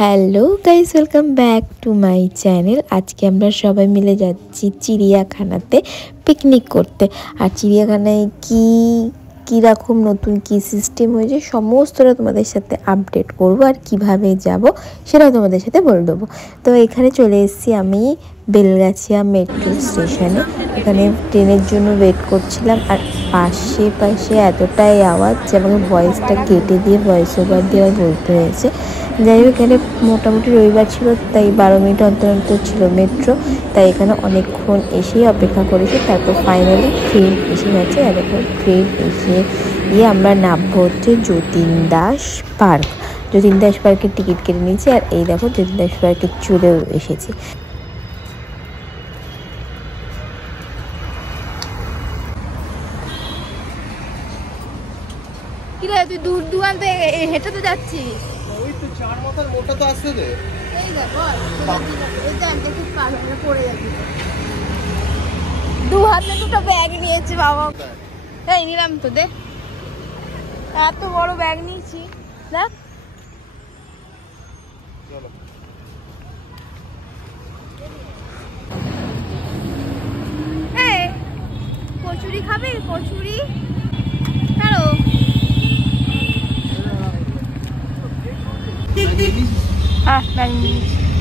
Hello guys, welcome back to my channel. আজকে আমরা সবাই মিলে যাচ্ছি চিড়িয়াখানাতে পিকনিক করতে। আর চিড়িয়াখানায় কীরকম নতুন কী সিস্টেম হয়েছে সমস্তটা তোমাদের সাথে আপডেট করব, আর কিভাবে যাব সেটাও তোমাদের সাথে বলে দেবো। তো এখানে চলে এসেছি আমি বেলগাছিয়া মেট্রো স্টেশনে। এখানে ট্রেনের জন্য ওয়েট করছিলাম। আর পাশে এতটাই আওয়াজ যে আমাকে ভয়েসটা কেটে দিয়ে ভয়েস ওভার দিয়ে বলতে হয়েছে। যাই হোক, এখানে মোটামুটি রবিবার ছিল, তাই 12 মিনিট অন্তর অন্তর ছিল মেট্রো। তাই এখানে অনেকক্ষণ এসেই অপেক্ষা করেছি। তারপর ফাইনালি ট্রেন এসে গেছে। আর এখন ট্রেন এসে গিয়ে আমরা নামবো হচ্ছে যতীন দাস পার্ক। যতীন দাস পার্কের টিকিট কেটে নিয়েছি। আর এই দেখো যতীন দাস পার্কে চলেও এসেছি। তুই দূর দূরান্তে হেঁটে তো যাচ্ছিস। ওই তো চার মাথার মোটা তো আসছে রে। এই দেখো ওই জানতে খুব কালো পড়ে যাচ্ছে। দু হাতে দুটো ব্যাগ নিয়েছি বাবা। এই নিলাম তো, দেখ এত বড় ব্যাগ নিয়েছি। দেখ কচুরি খাবে? কচুরি ছাড়ো।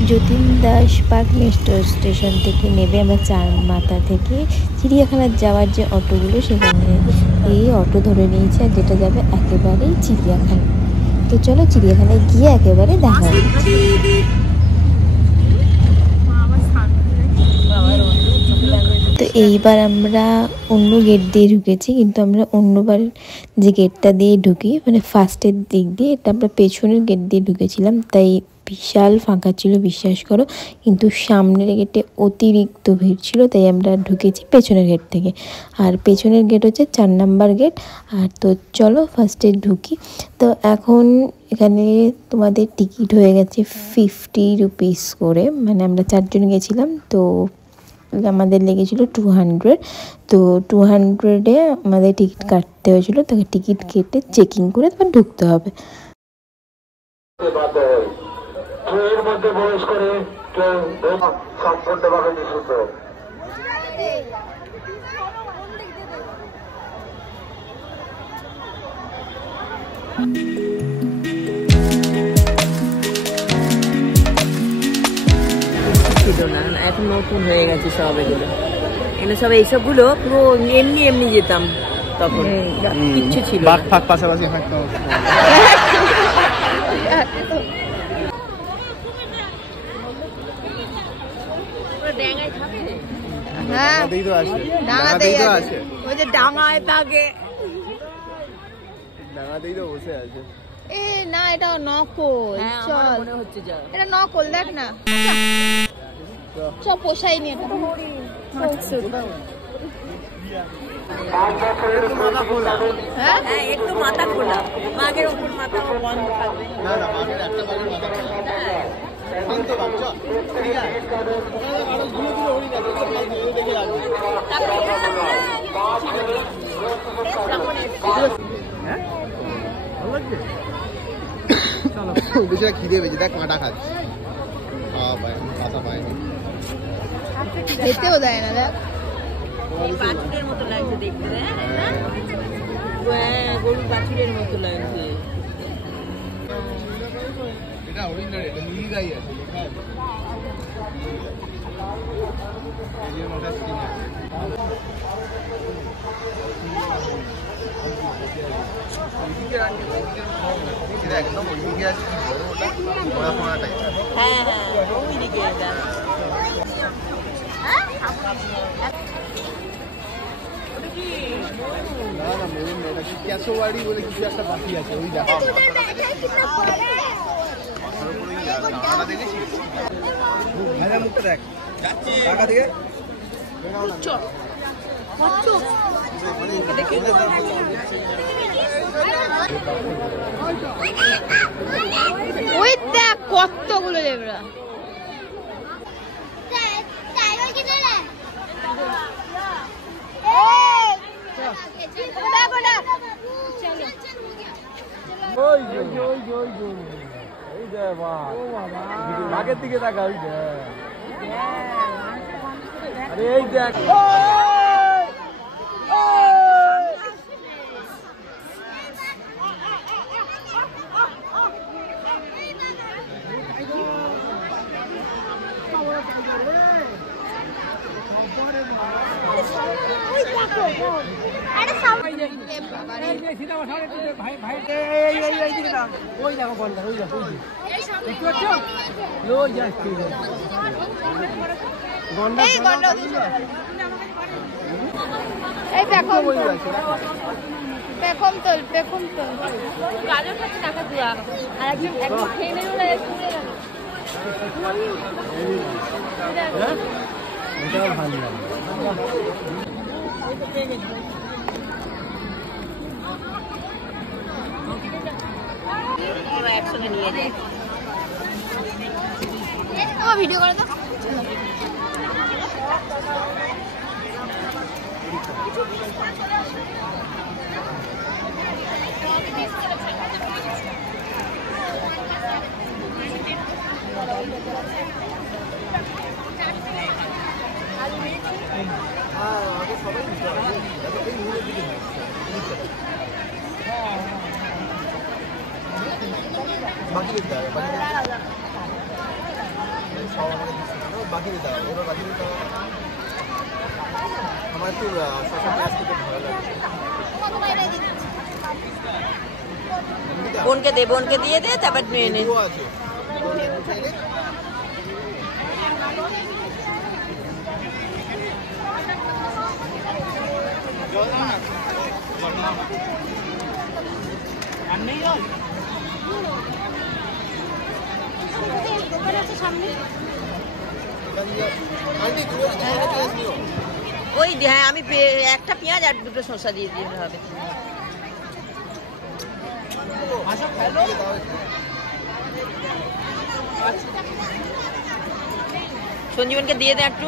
Jatin Das park metro station থেকে নেবে আমরা চার মাথা থেকে চিড়িয়াখানার যাওয়ার যে অটোগুলো, সেখানে এই অটো ধরে নিয়েছে, আর যেটা যাবে একেবারেই চিড়িয়াখানা। তো চলো চিড়িয়াখানায় গিয়ে একেবারে দেখা হচ্ছে। তো এইবার আমরা অন্য গেট দিয়ে ঢুকেছি, কিন্তু আমরা অন্যবার যে গেটটা দিয়ে ঢুকি মানে ফার্স্টের দিক দিয়ে, এটা আমরা পেছনের গেট দিয়ে ঢুকেছিলাম, তাই বিশাল ফাঁকা ছিল বিশ্বাস করো। কিন্তু সামনের গেটে অতিরিক্ত ভিড় ছিল, তাই আমরা ঢুকেছি পেছনের গেট থেকে। আর পেছনের গেট হচ্ছে 4 নাম্বার গেট। আর তো চলো ফার্স্টে ঢুকি। তো এখন এখানে তোমাদের টিকিট হয়ে গেছে 50 রুপিস করে, মানে আমরা 4 জন গেছিলাম, তো আমাদের লেগেছিল 200। তো 200-এ আমাদের টিকিট কাটতে হয়েছিল। তাকে টিকিট কেটে চেকিং করে তারপর ঢুকতে হবে। ছিল না, এখন নতুন হয়ে গেছে সব এগুলো। এগুলো সব এইসবগুলো পুরো এমনি যেতাম তখন, কিচ্ছু ছিল না। পাশাপাশি থাকতো। হ্যাঁ ডাঙাতেই তো আছে, ওই যে ডাঙায় থাকে। ডাঙাতেই তো বসে আছে। এ না, এটা নকল। চল, এটা নকল, দেখ না। সব পোষায়নি এটা। হ্যাঁ একটু মাথা খোলা, বাঘের ওপর মাথা বন্ধ থাকবে। খিদে পেয়েছে, দেখ কাঁটা খাচ্ছে, খাওয়া পায়নি। খেতেও দেয় না, দেখ বাছুরের মতো লাগছে দেখতে। হ্যাঁ, গরুর বাছুরের মতো লাগছে। এটা অরিজিনাল, এটা নীল গাই আছে। একদম ওইদিকে আছে, হ্যাঁ ওইদিকে এটা। না না, মেরুন না, এটা ক্যাসোবাড়ি বলে কিছু একটা পাখি আছে, ওই দেখা। মুখটা দেখ, টাকা দিয়ে ওই দেখ কতগুলো লেবরা। যে আগের দিকে দেখা ওই যে আরে এই দেখ ভিডিও করে দাও বাকি দিতে হবে সব আমাকে দিচ্ছে না বাকি দিতে হবে এবার বাকি দিতে হবে আমার একটু শশা পেঁয়াজ খেতে ভালো লাগে বোনকে দিয়ে দে তারপর নিয়ে নে আছে ওই হ্যাঁ আমি একটা পেঁয়াজ আর দুটো শসা দিয়ে দিতে হবে সঞ্জীবনকে দিয়ে দে একটু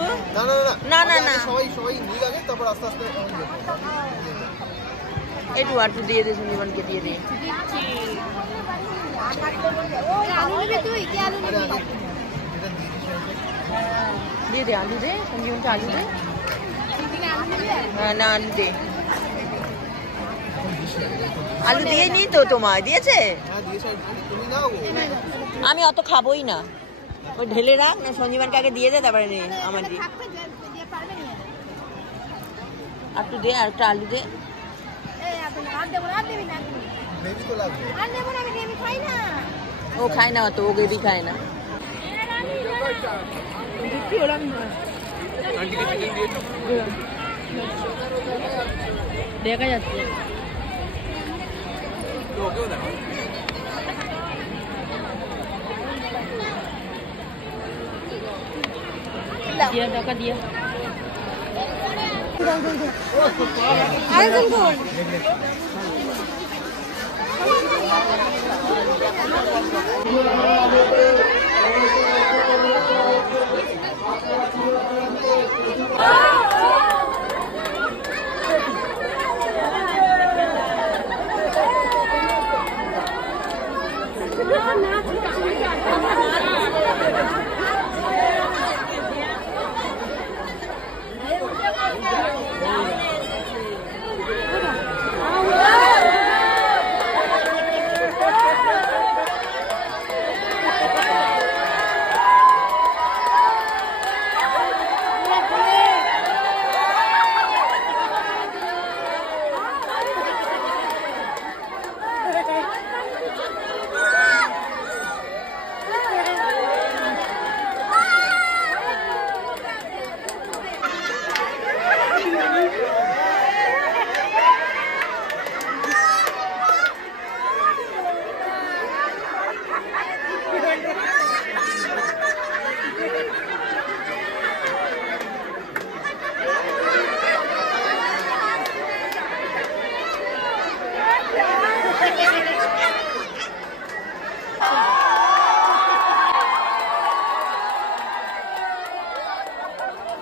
না না না সবাই নিয়ে যাবে তারপর আস্তে আস্তে একটু দিয়ে দে সঞ্জীবনকে দিয়ে দে দিয়ে দে আলু দে সঞ্জীবনকে আলু দে হ্যাঁ না আলু দে আলু দিয়ে নি তো তোমায় দিয়েছে আমি অত খাবোই না ওই ঢেলে রাখ না সঞ্জীবনকে আগে দিয়ে দে তারপরে নে আমার দিয়ে একটু দে আর একটা আলু দে ও খায় না তো ও গ্রেভি খায় না দেখা যাচ্ছে দিয়া টাকা দিয়া আরেকজন কোন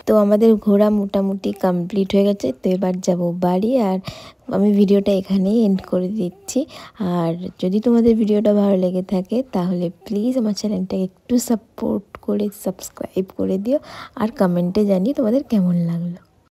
তো আমাদের ঘোরা মোটামুটি কমপ্লিট হয়ে গেছে। তো এবার যাব বাড়ি, আর আমি ভিডিওটা এখানেই এন্ড করে দিচ্ছি। আর যদি তোমাদের ভিডিওটা ভালো লেগে থাকে তাহলে প্লিজ আমার চ্যানেলটাকে একটু সাপোর্ট করে সাবস্ক্রাইব করে দিও, আর কমেন্টে জানিয়ে তোমাদের কেমন লাগলো।